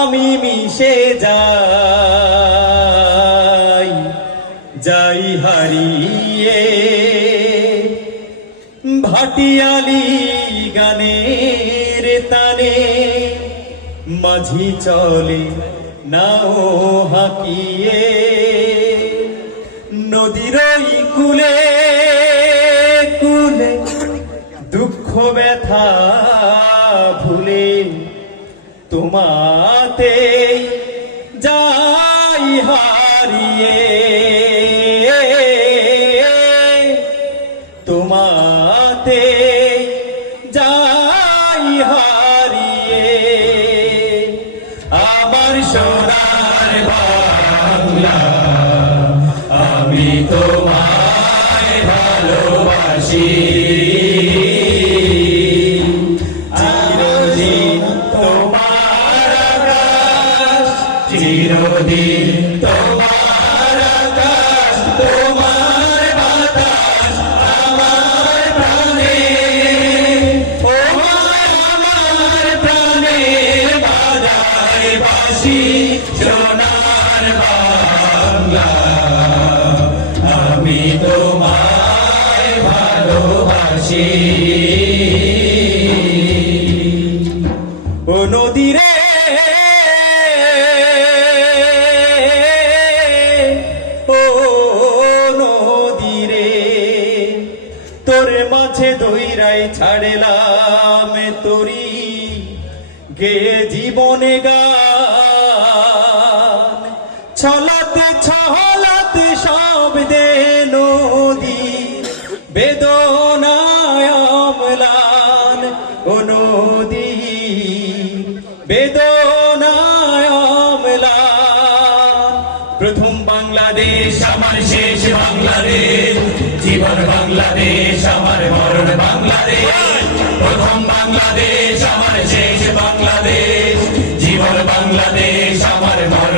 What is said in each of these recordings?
আমি মিশে যাই যাই হারিয়ে। ভাটিয়ালি গানের তানে মাঝি চলে নাও হাকিয়ে। নদীরই কুলে কুলে দুঃখ ব্যথা ভুলে তোমার তোমাতে যাই হারিয়ে। তোমাতে যাই হারিয়ে। আমার সোনার বাংলা আমি তোমায় ভালোবাসি। বাংলা আমি ভালোবাসি। ও নদীরে তোর মাঝে দইরাই ছাড়লাম তোরি গে জীবনে গান ছলাতে ছলাতে সব দে নদী বেদনায় অম্লান ও নদী বেদনায় অম্লান প্রথম বাংলাদেশ, আমার শেষ বাংলাদেশ, জীবন বাংলাদেশ, আমার মরণ বাংলাদেশ। প্রথম বাংলাদেশ, আমার শেষ বাংলাদেশ।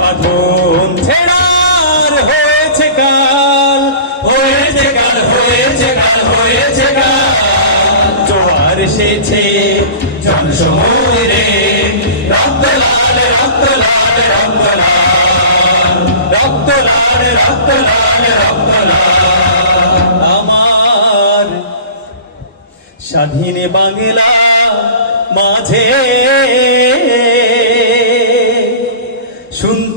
পাঠন ছেড়ার হয়েছে কাল হয়েছে কাল হয়েছে কাল হয়েছে কাল। জোয়ার রক্ত লাল রক্ত লাল, রক্ত রক্ত লাল রক্ত লাল রক্ত লাল। আমার স্বাধীন বাংলা মাঝে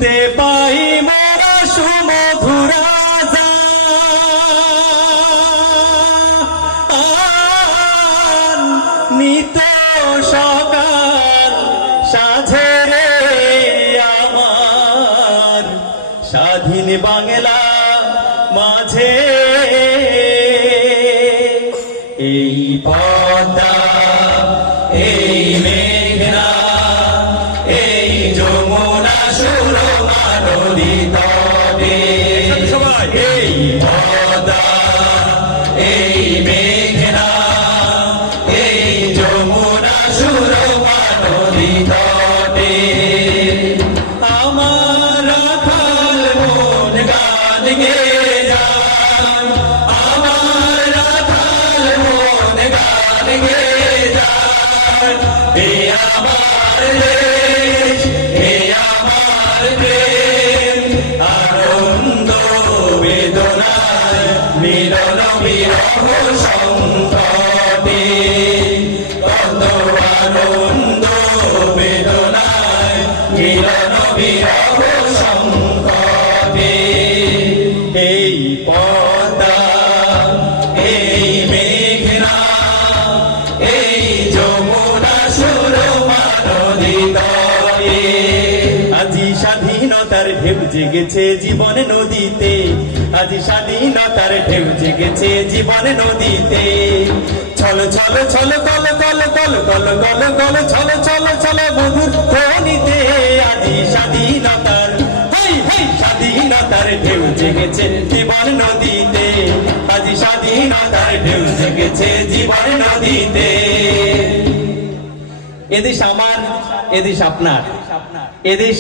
শুনতে পাই মোরা সুমধুরা। নিত সকাল সাঝে রে আমার স্বাধীন বাংলা মাঝে এই পদ্মা, এই মেঘনা, এই যমুনা, সুরমা নদী তবে এই পদ্মা এই মেঘনা এই যমুনা সুরমা নদী তবে আমার রাখাল মন গান গে আমার রাখাল মন গান গে আমার মিলন বিরহ সংকটে কত আনন্দ বেদনায় মিলন বিরহ সংকটে এই পদা এই মেঘনা এই যমুনা সুরমা নদী আজি ঢেউ জেগেছে জীবন নদীতে। আজ স্বাধীনতার ঢেউ জেগেছে জীবন নদীতে। ছল ছল ছল কল কল কল কল কল কল ছল ছল ছল বধুর ধ্বনিতে আজ স্বাধীনতার হেই হেই, স্বাধীনতার ঢেউ জেগেছে জীবন নদীতে। আজ স্বাধীনতার ঢেউ জেগেছে জীবন নদীতে। এদেশ আমার, এদেশ আপনার, এদেশ